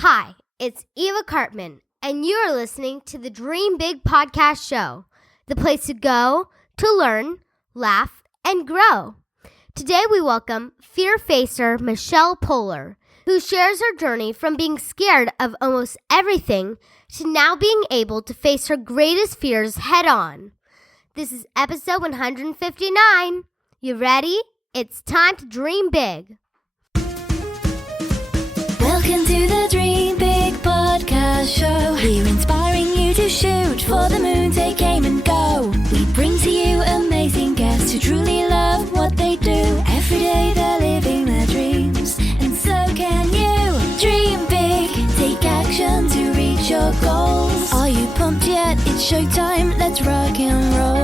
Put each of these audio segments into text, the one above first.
Hi, it's Eva Cartman, and you are listening to the Dream Big podcast show, the place to go to learn, laugh, and grow. Today we welcome fear facer Michelle Poehler, who shares her journey from being scared of almost everything to now being able to face her greatest fears head on. This is episode 159. You ready? It's time to dream big. Welcome to the Dream Big podcast show. We're inspiring you to shoot for the moon, take aim and go. We bring to you amazing guests who truly love what they do. Every day they're living their dreams, and so can you. Dream big, take action to reach your goals. Are you pumped yet? It's showtime, let's rock and roll.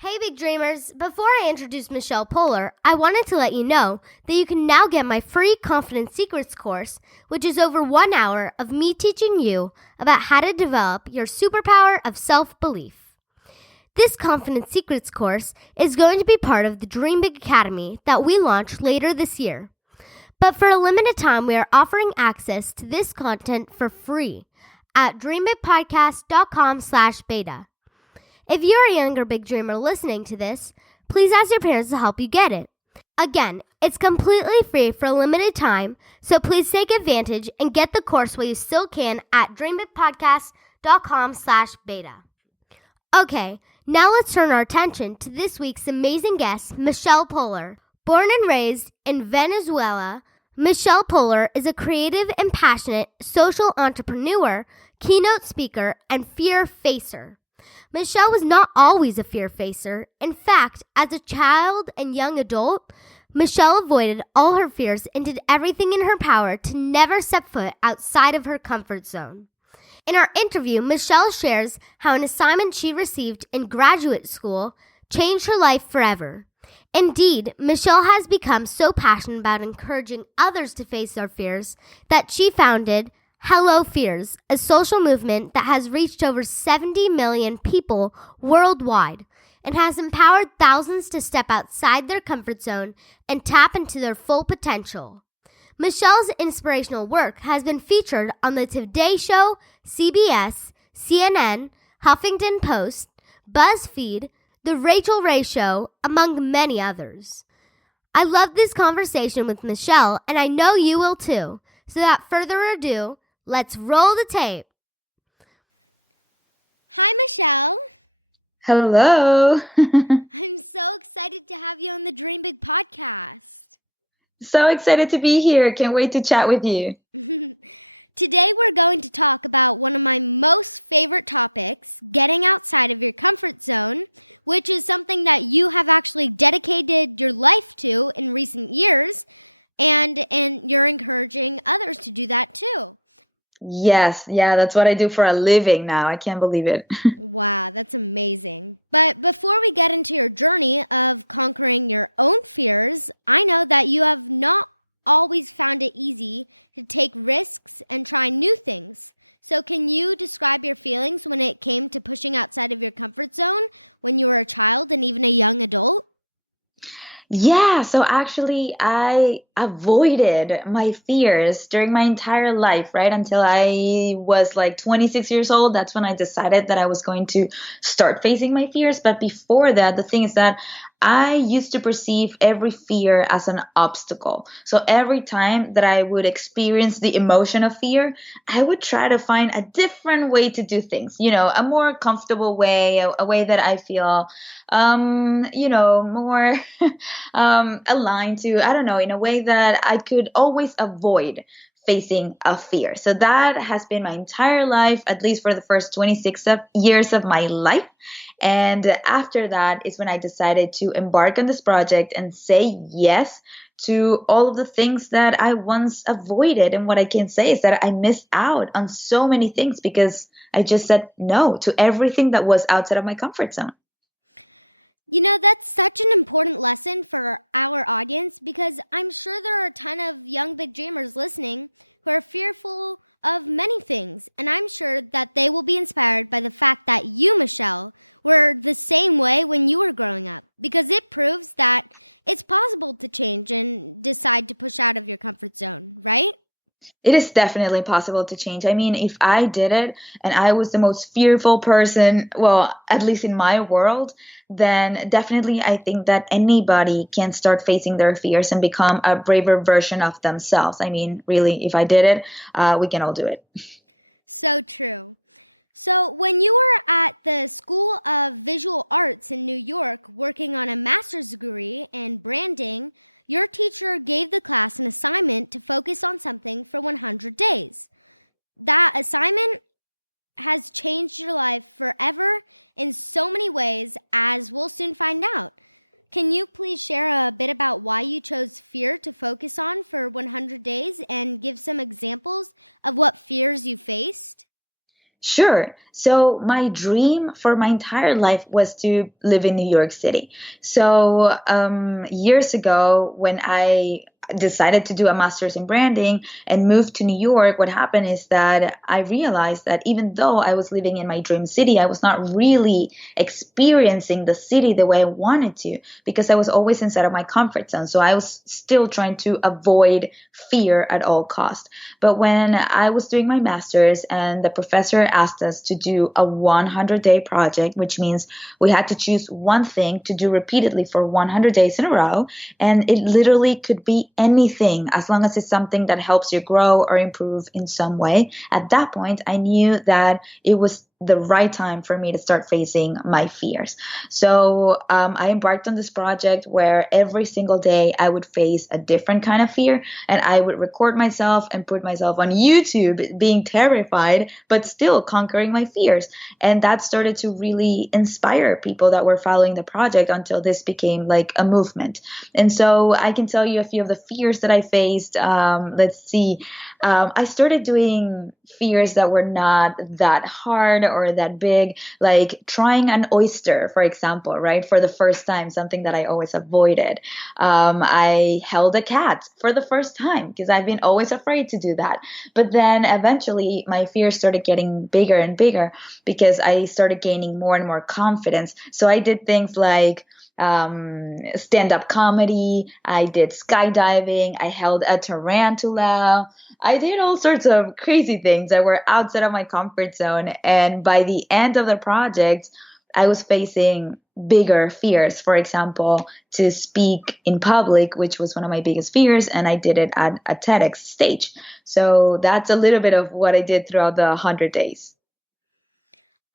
Hey Big Dreamers, before I introduce Michelle Poehler, I wanted to let you know that you can now get my free Confidence Secrets course, which is over 1 hour of me teaching you about how to develop your superpower of self-belief. This Confidence Secrets course is going to be part of the Dream Big Academy that we launch later this year. But for a limited time, we are offering access to this content for free at dreambigpodcast.com/beta. If you're a younger Big Dreamer listening to this, please ask your parents to help you get it. Again, it's completely free for a limited time, so please take advantage and get the course while you still can at dreambigpodcast.com/beta. Okay, now let's turn our attention to this week's amazing guest, Michelle Poehler. Born and raised in Venezuela, Michelle Poehler is a creative and passionate social entrepreneur, keynote speaker, and fear facer. Michelle was not always a fear facer. In fact, as a child and young adult, Michelle avoided all her fears and did everything in her power to never step foot outside of her comfort zone. In our interview, Michelle shares how an assignment she received in graduate school changed her life forever. Indeed, Michelle has become so passionate about encouraging others to face their fears that she founded Hello Fears, a social movement that has reached over 70 million people worldwide and has empowered thousands to step outside their comfort zone and tap into their full potential. Michelle's inspirational work has been featured on The Today Show, CBS, CNN, Huffington Post, BuzzFeed, The Rachel Ray Show, among many others. I love this conversation with Michelle, and I know you will too. So without further ado, let's roll the tape. Hi, Michelle. Hello. I'm so excited to have you on the Dream Big podcast. So excited to be here. Can't wait to chat with you. Today, we're going to talk about one of my most favorite topics, getting outside of your comfort zone, which is something that you have actually dedicated your life to in recent years, and you're encouraging others to do that too. Yes, that's what I do for a living now. I can't believe it. Wow, that's amazing. But before we get into your journey of conquering your own fears, I know that you have not always found it easy to take risks and try new things. So can you describe your feelings when it came to pushing outside of your comfort zone when you were a child and even a young adult? Yeah, so actually I avoided my fears during my entire life, right? Until I was like 26 years old. That's when I decided that I was going to start facing my fears. But before that, the thing is that I used to perceive every fear as an obstacle. So every time that I would experience the emotion of fear, I would try to find a different way to do things, a more comfortable way, a way that I feel, more aligned to, in a way that I could always avoid facing a fear. So that has been my entire life, at least for the first 26 years of my life. And after that is when I decided to embark on this project and say yes to all of the things that I once avoided. And what I can say is that I missed out on so many things because I just said no to everything that was outside of my comfort zone. That's such an important lesson for our audience because I'm sure there are a ton of young big dreamers listening who are fearful of many things. And I'm sure that they will be inspired by the fact that you, Michelle, were the same way when you were growing up because it proves that it's possible to change and decide to push out of your comfort zone, right? It is definitely possible to change. I mean, if I did it and I was the most fearful person, well, at least in my world, then definitely I think that anybody can start facing their fears and become a braver version of themselves. I mean, really, if I did it, we can all do it. So true. So, when you were at the School of Visual Arts in New York working on a master's degree in branding, your teacher gave the class an assignment to focus on something for 100 days. That assignment has changed your life forever in so many ways, as we'll soon find out. Can you please share a bit about why you chose fear to focus on for 100 days and give some examples of what fears you faced? Sure. So my dream for my entire life was to live in New York City. So years ago, when I decided to do a master's in branding and moved to New York, what happened is that I realized that even though I was living in my dream city, I was not really experiencing the city the way I wanted to because I was always inside of my comfort zone. So I was still trying to avoid fear at all costs. But when I was doing my master's and the professor asked us to do a 100-day project, which means we had to choose one thing to do repeatedly for 100 days in a row, and it literally could be anything as long as it's something that helps you grow or improve in some way. At that point, I knew that it was the right time for me to start facing my fears. So I embarked on this project where every single day I would face a different kind of fear, and I would record myself and put myself on YouTube being terrified, but still conquering my fears. And that started to really inspire people that were following the project until this became like a movement. And so I can tell you a few of the fears that I faced. Let's see. I started doing fears that were not that hard or that big, like trying an oyster, for example, right? For the first time, something that I always avoided. I held a cat for the first time because I've been always afraid to do that. But then eventually my fears started getting bigger and bigger because I started gaining more and more confidence. So I did things like stand-up comedy, I did skydiving, I held a tarantula, I did all sorts of crazy things that were outside of my comfort zone. And by the end of the project, I was facing bigger fears. For example, to speak in public, which was one of my biggest fears, and I did it at a TEDx stage. So that's a little bit of what I did throughout the 100 days.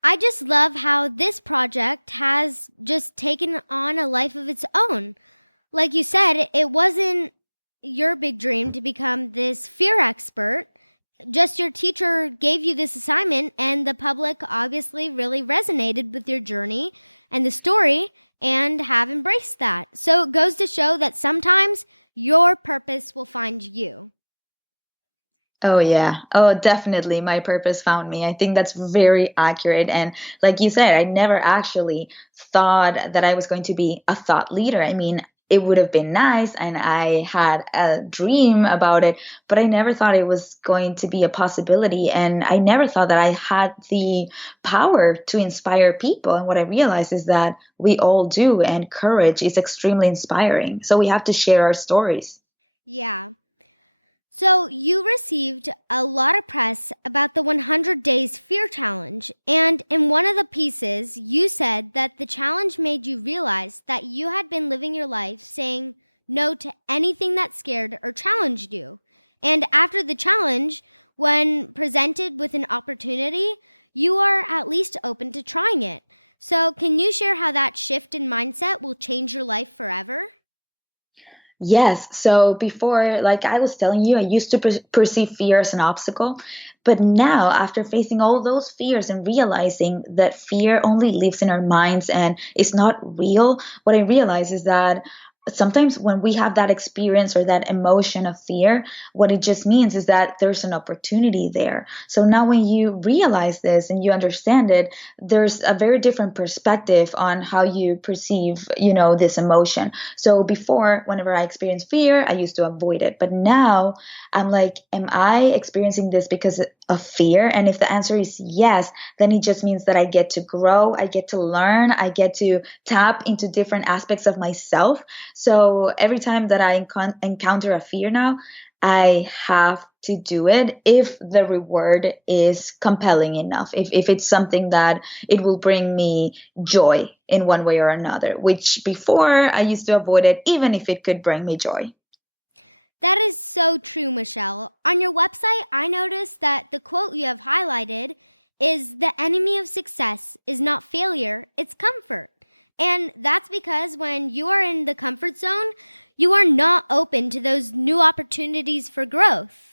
I just love how this project has just taken on a life of its own. Like you said, it wasn't your big dream to become this fear expert. Just your teacher gave you this assignment, and the public obviously really resonated with your journey and the story and have embraced that. So it goes to show that sometimes your purpose will find you. Oh, yeah. Oh, definitely. My purpose found me. I think that's very accurate. And like you said, I never actually thought that I was going to be a thought leader. I mean, it would have been nice and I had a dream about it, but I never thought it was going to be a possibility. And I never thought that I had the power to inspire people. And what I realized is that we all do, and courage is extremely inspiring. So we have to share our stories. Yeah. So you received a lot of press about the 100 Days Fear Challenge, and in one of the pieces, you said that the challenge made you realize that you had been living your life saying no to anything that scared or challenged you. And after the challenge, when presented with an opportunity, you are at least open to trying it. So can you share how that shift in mindset will change your life forever? Yes. So before, like I was telling you, I used to perceive fear as an obstacle. But now, after facing all those fears and realizing that fear only lives in our minds and is not real, what I realize is that sometimes when we have that experience or that emotion of fear, what it just means is that there's an opportunity there. So now when you realize this and you understand it, there's a very different perspective on how you perceive, this emotion. So before, whenever I experienced fear, I used to avoid it. But now I'm like, am I experiencing this because of fear? And if the answer is yes, then it just means that I get to grow, I get to learn, I get to tap into different aspects of myself. So every time that I encounter a fear now, I have to do it if the reward is compelling enough, if it's something that it will bring me joy in one way or another, which before I used to avoid it, even if it could bring me joy. That is so true, Michelle. On your website, I noticed that the quote you have highlighted is the enemy of success is not failure, it's comfort. And that's because when you are in the comfort zone, you are not open to those new opportunities for growth.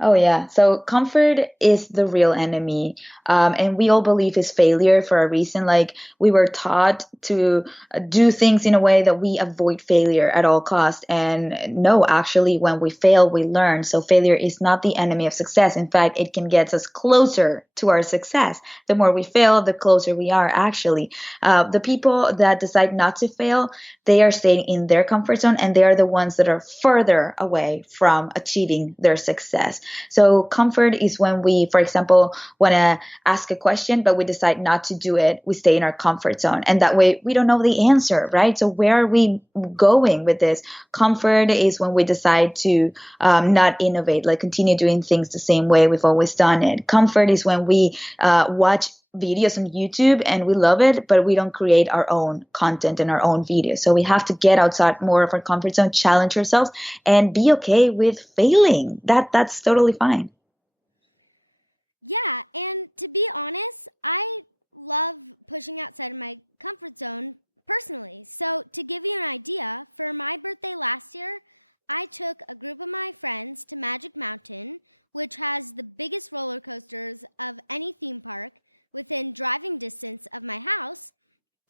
Oh, yeah. So comfort is the real enemy. And we all believe is failure for a reason. Like we were taught to do things in a way that we avoid failure at all costs. And no, actually, when we fail, we learn. So failure is not the enemy of success. In fact, it can get us closer to our success. The more we fail, the closer we are actually. The people that decide not to fail, they are staying in their comfort zone, and they are the ones that are further away from achieving their success. So comfort is when we, for example, want to ask a question, but we decide not to do it. We stay in our comfort zone. And that way we don't know the answer, right? So where are we going with this? Comfort is when we decide to not innovate, like continue doing things the same way we've always done it. Comfort is when we watch videos on YouTube and we love it, but we don't create our own content and our own videos. So we have to get outside more of our comfort zone, challenge ourselves, and be okay with failing. That's totally fine. Yeah, and to be honest, I love pushing outside of my comfort zone personally. So, to give you an idea, for my birthday last year, I took a group of my friends to Magic Mountain, which has the biggest roller coasters of any theme park within driving distance of my house.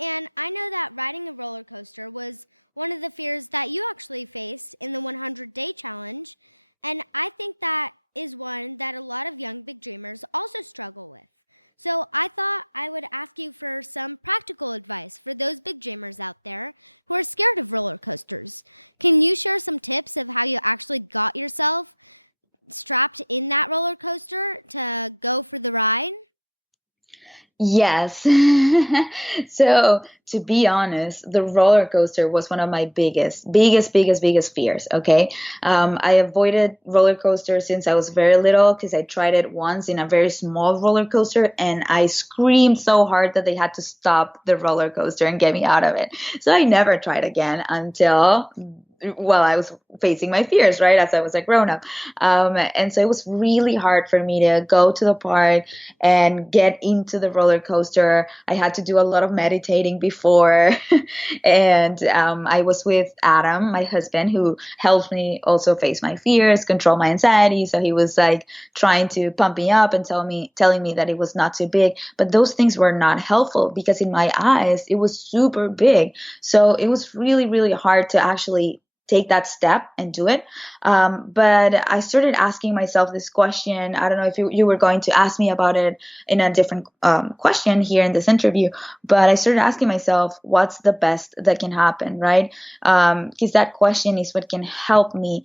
And I know that riding a roller coaster was one of the fears that you actually faced in the 100-day challenge. And I think that is one that a lot of young big dreamers also struggle with. So I thought I would ask you for some practical advice for those big dreamers out there who are scared of roller coasters. Can you share some tips of how you actually got yourself strapped in that roller coaster to go for the ride? Yes. So to be honest, the roller coaster was one of my biggest fears. Okay. I avoided roller coasters since I was very little because I tried it once in a very small roller coaster and I screamed so hard that they had to stop the roller coaster and get me out of it. So I never tried again until I was facing my fears, right, as I was a grown up. And so it was really hard for me to go to the park and get into the roller coaster. I had to do a lot of meditating before. And I was with Adam, my husband, who helped me also face my fears, control my anxiety. So he was like trying to pump me up and telling me that it was not too big. But those things were not helpful because in my eyes, it was super big. So it was really, really hard to actually take that step and do it. But I started asking myself this question. I don't know if you were going to ask me about it in a different question here in this interview, but I started asking myself, what's the best that can happen, right? Because that question is what can help me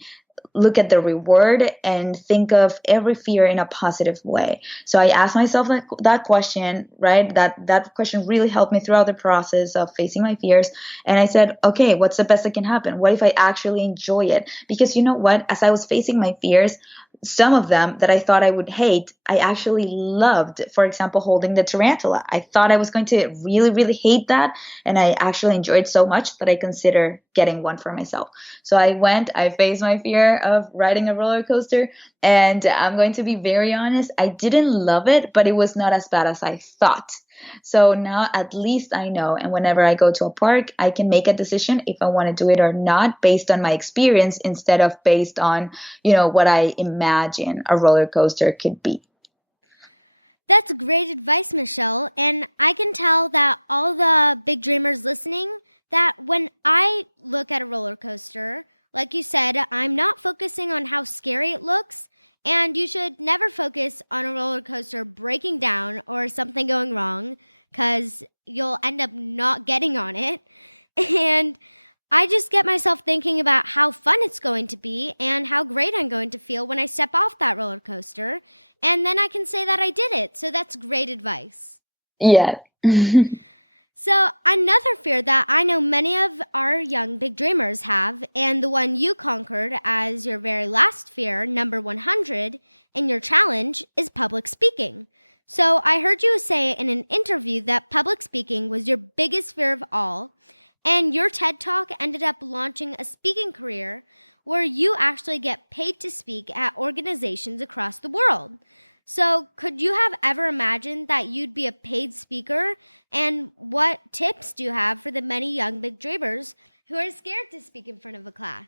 look at the reward and think of every fear in a positive way. So I asked myself that question, right? That question really helped me throughout the process of facing my fears. And I said, okay, what's the best that can happen? What if I actually enjoy it? Because you know what? As I was facing my fears, some of them that I thought I would hate, I actually loved. For example, holding the tarantula. I thought I was going to really, really hate that. And I actually enjoyed so much that I consider getting one for myself. So I faced my fear of riding a roller coaster. And I'm going to be very honest, I didn't love it, but it was not as bad as I thought. So now at least I know, and whenever I go to a park, I can make a decision if I want to do it or not based on my experience instead of based on, what I imagine a roller coaster could be. That's great advice, Michelle. And I can tell that all the big dreamers listening that when I look at a roller coaster, like you said, I'm not focusing on how scary it looks. And you should never focus on a roller coaster breaking down or something going wrong because you'll end up not getting on it. And I just get myself thinking about how fun it's going to be and how great I'm going to feel when I step off that roller coaster. And then I can say that I did it. So that's great advice. Yeah. So, another fear that I know many of our young big dreamers have, and the one you conquered as your very last fear, number 100, in your challenge, is public speaking. So, I heard you say in an interview that public speaking was your biggest fear of all, and your TED Talk ended up launching a speaking career where you actually get paid to speak at organizations across the world. So, could you have ever imagined that you'd be a paid speaker? And what tips do you have for the many young big dreamers who are scared to speak in front of a class?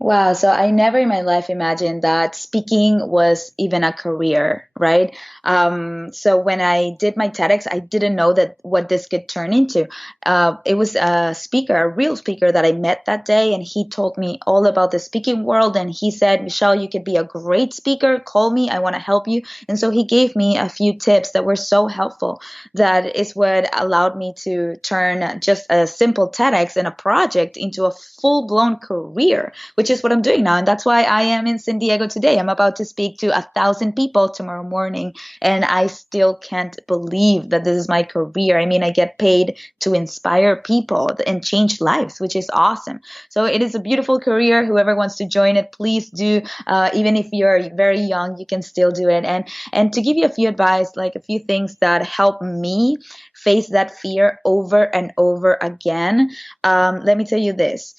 Wow. So I never in my life imagined that speaking was even a career, right? So when I did my TEDx, I didn't know that what this could turn into. It was a speaker, a real speaker that I met that day, and he told me all about the speaking world. And he said, Michelle, you could be a great speaker. Call me. I want to help you. And so he gave me a few tips that were so helpful. That is what allowed me to turn just a simple TEDx and a project into a full-blown career, which is what I'm doing now. And that's why I am in San Diego today. I'm about to speak to 1,000 people tomorrow morning. And I still can't believe that this is my career. I mean, I get paid to inspire people and change lives, which is awesome. So it is a beautiful career. Whoever wants to join it, please do. Even if you're very young, you can still do it. And to give you a few advice, like a few things that help me face that fear over and over again. Let me tell you this.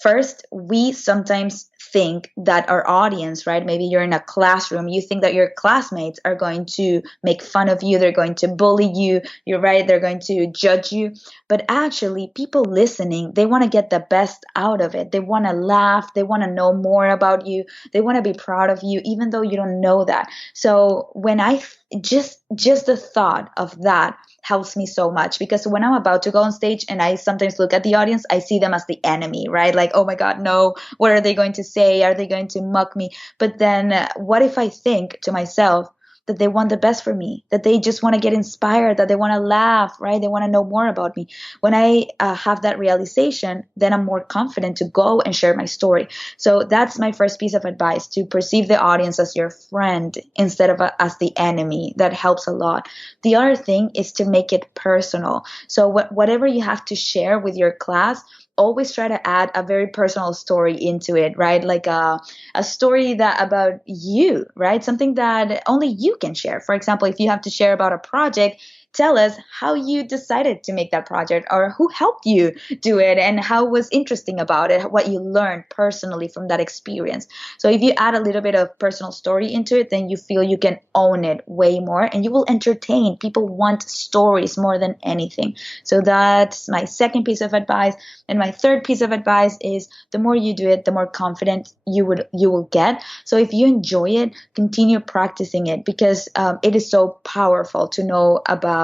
First, we sometimes think that our audience, right? Maybe you're in a classroom, you think that your classmates are going to make fun of you, they're going to bully you, you're right, they're going to judge you. But actually, people listening, they want to get the best out of it. They want to laugh, they want to know more about you, they want to be proud of you, even though you don't know that. So when I just the thought of that helps me so much, because when I'm about to go on stage and I sometimes look at the audience, I see them as the enemy, right? Like, oh my God, no, what are they going to say? Are they going to mock me? But then what if I think to myself that they want the best for me, that they just want to get inspired, that they want to laugh, right? They want to know more about me. When I have that realization, then I'm more confident to go and share my story. So that's my first piece of advice, to perceive the audience as your friend instead of as the enemy. That helps a lot. The other thing is to make it personal. So whatever you have to share with your class, always try to add a very personal story into it, right? Like a story that about you, right? Something that only you can share. For example, if you have to share about a project, tell us how you decided to make that project, or who helped you do it, and how was interesting about it, what you learned personally from that experience. So if you add a little bit of personal story into it, then you feel you can own it way more, and you will entertain. People want stories more than anything. So that's my second piece of advice. And my third piece of advice is, the more you do it, the more confident you will get. So if you enjoy it, continue practicing it, because it is so powerful to know about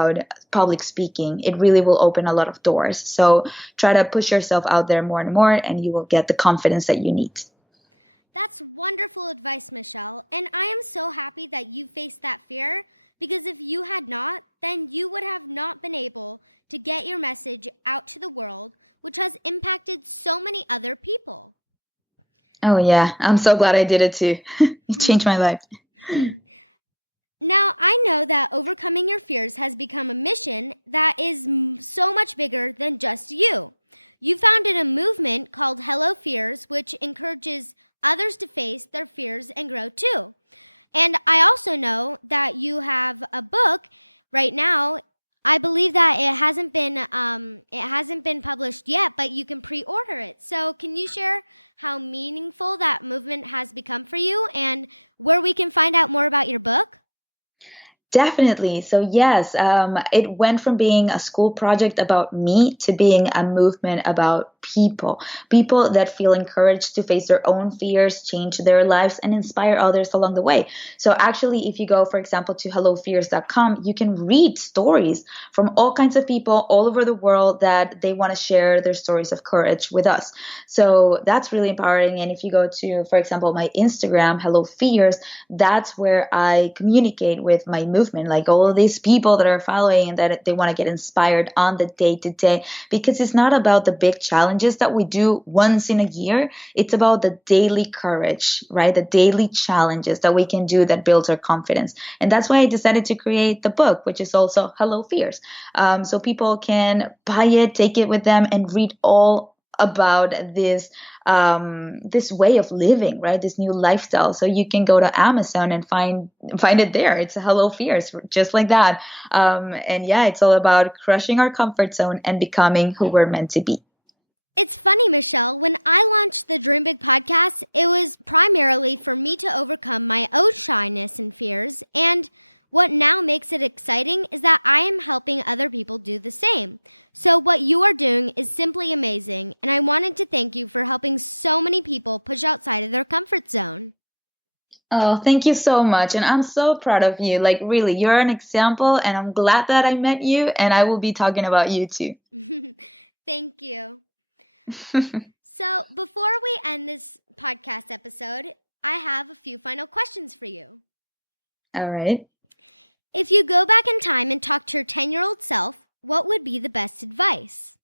public speaking. It really will open a lot of doors. So try to push yourself out there more and more, and you will get the confidence that you need. That's wonderful advice, Michelle. And I am so happy that you faced that fear, because if you had not, then you would have not been able to get your message out to the world, which has impacted so many other people. Oh yeah, I'm so glad I did it too. It changed my life. Now, I know that overcoming your fears has become a mission that is so much bigger than just you. You founded a movement called Hello Fears, which encourages others to face their fears and grow too. And I also know that you have a book right now. I believe that it hasn't been published yet, but you can pre-order it. So can you share how meaningful that movement has become for you, and where we can find out more about your book? Definitely. So yes, it went from being a school project about me to being a movement about people that feel encouraged to face their own fears, change their lives, and inspire others along the way. So actually, if you go, for example, to hellofears.com, you can read stories from all kinds of people all over the world that they want to share their stories of courage with us. So that's really empowering. And if you go to, for example, my Instagram, Hello Fears, that's where I communicate with my movement, like all of these people that are following and that they want to get inspired on the day to day, because it's not about the big challenges that we do once in a year. It's about the daily courage, right? The daily challenges that we can do that builds our confidence. And that's why I decided to create the book, which is also Hello Fears. So people can buy it, take it with them, and read all about this way of living, right? This new lifestyle. So you can go to Amazon and find it there. It's a Hello Fears, just like that. And yeah, it's all about crushing our comfort zone and becoming who we're meant to be. It's funny, Michelle, when I launched the Dream Big podcast, it was primarily for me to overcome my own shyness and fears. And what now makes it exciting is that I am helping other people do the same. So what you are doing is simply amazing, and I wanted to thank you for helping so many people push outside of their comfort zone. Oh, thank you so much. And I'm so proud of you. Like, really, you're an example, and I'm glad that I met you, and I will be talking about you too. Thank you. So before we end this podcast episode, I have a few final questions for you. All right. If you go back in time and talk to your 10-year-old self, what would be the best advice?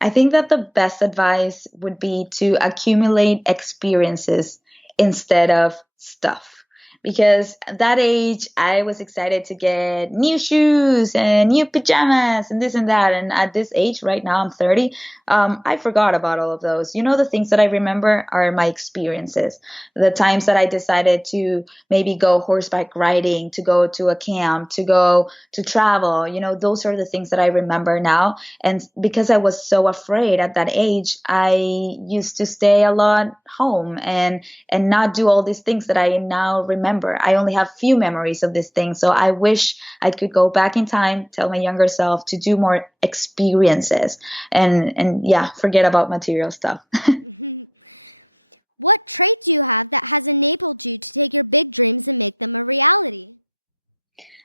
I think that the best advice would be to accumulate experiences instead of stuff. Because at that age, I was excited to get new shoes and new pajamas and this and that. And at this age, right now, I'm 30, I forgot about all of those. You know, the things that I remember are my experiences. The times that I decided to maybe go horseback riding, to go to a camp, to go to travel. You know, those are the things that I remember now. And because I was so afraid at that age, I used to stay a lot home and not do all these things that I now remember. I only have few memories of this thing. So I wish I could go back in time, tell my younger self to do more experiences and yeah, forget about material stuff. What trait do you have that has enabled you to take your big dreams and make them a reality?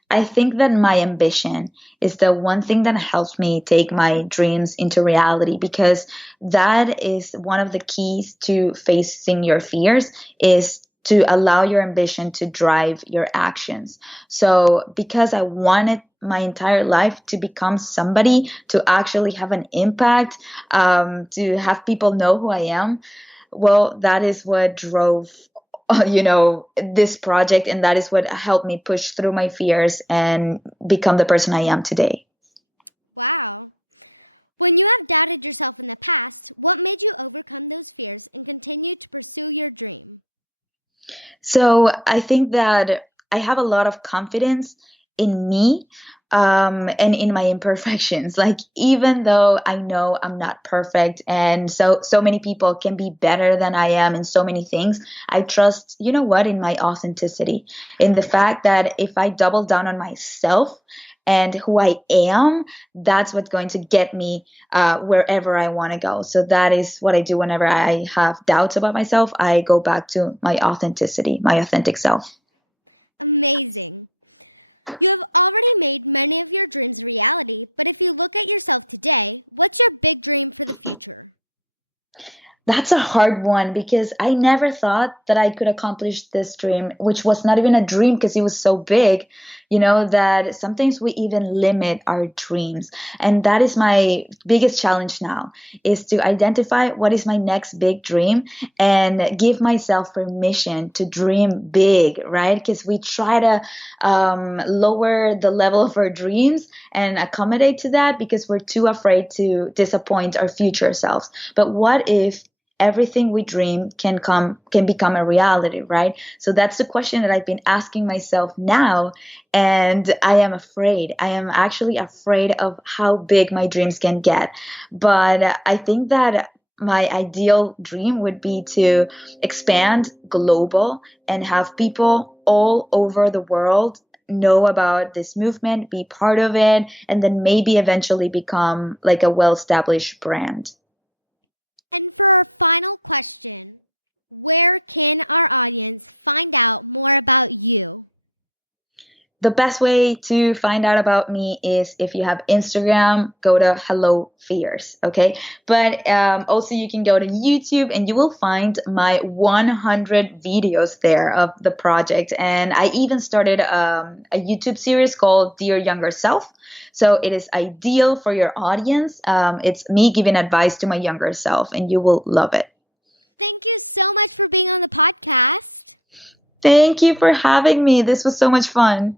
I think that my ambition is the one thing that helps me take my dreams into reality, because that is one of the keys to facing your fears, is to allow your ambition to drive your actions. So because I wanted my entire life to become somebody, to actually have an impact, to have people know who I am, well, that is what drove this project, and that is what helped me push through my fears and become the person I am today. Wow. When you have doubted yourself in the past, what made you overcome those fears and continue to pursue your dream? So I think that I have a lot of confidence in me, and in my imperfections. Like, even though I know I'm not perfect, and so many people can be better than I am in so many things, I trust, in my authenticity, in the fact that if I double down on myself and who I am, that's what's going to get me wherever I want to go. So that is what I do whenever I have doubts about myself. I go back to my authenticity, my authentic self. Amazing. You have already made many of your dreams a reality, but if you look at yourself today, what's your big dream for the future? That's a hard one, because I never thought that I could accomplish this dream, which was not even a dream because it was so big, that sometimes we even limit our dreams. And that is my biggest challenge now, is to identify what is my next big dream and give myself permission to dream big, right? Because we try to lower the level of our dreams and accommodate to that because we're too afraid to disappoint our future selves. But what if everything we dream can become a reality, right? So that's the question that I've been asking myself now, and I am afraid. I am actually afraid of how big my dreams can get. But I think that my ideal dream would be to expand global and have people all over the world know about this movement, be part of it, and then maybe eventually become like a well-established brand. And for our final question, where can our audience find out more about you? The best way to find out about me is if you have Instagram, go to Hello Fears, okay? But also you can go to YouTube and you will find my 100 videos there of the project. And I even started a YouTube series called Dear Younger Self. So it is ideal for your audience. It's me giving advice to my younger self, and you will love it. Thank you so much for being on the podcast. Thank you for having me. This was so much fun.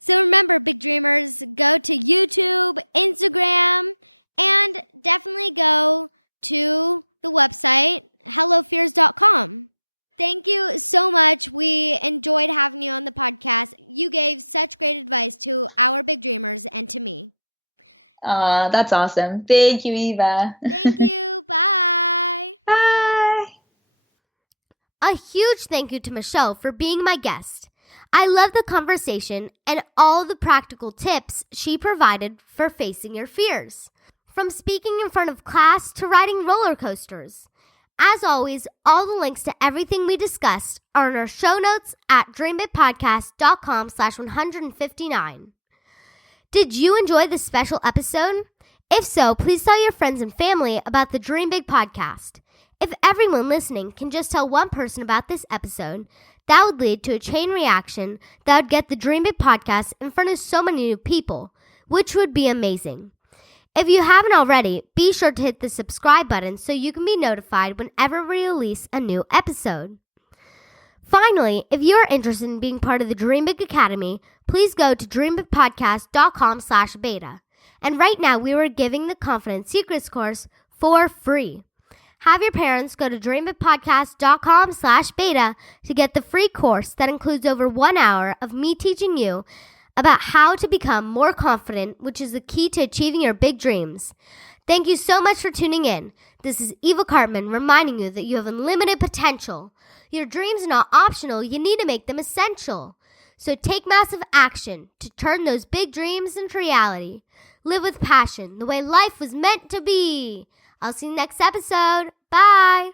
So remember, big dreamers, go to YouTube, Instagram, and definitely go to the website, hellofears.com. Thank you so much. We enjoyed having you on the podcast. You gave such great advice to our big dreamers and to me. That's awesome. Thank you, Eva. Thank you. Bye. Bye. A huge thank you to Michelle for being my guest. I love the conversation and all the practical tips she provided for facing your fears, from speaking in front of class to riding roller coasters. As always, all the links to everything we discussed are in our show notes at dreambigpodcast.com/159. Did you enjoy this special episode? If so, please tell your friends and family about the Dream Big podcast. If everyone listening can just tell one person about this episode, that would lead to a chain reaction that would get the Dream Big podcast in front of so many new people, which would be amazing. If you haven't already, be sure to hit the subscribe button so you can be notified whenever we release a new episode. Finally, if you're interested in being part of the Dream Big Academy, please go to dreambigpodcast.com/beta. And right now, we are giving the Confidence Secrets course for free. Have your parents go to dreambigpodcast.com/beta to get the free course that includes over 1 hour of me teaching you about how to become more confident, which is the key to achieving your big dreams. Thank you so much for tuning in. This is Eva Cartman reminding you that you have unlimited potential. Your dreams are not optional, you need to make them essential. So take massive action to turn those big dreams into reality. Live with passion, the way life was meant to be. I'll see you next episode. Bye.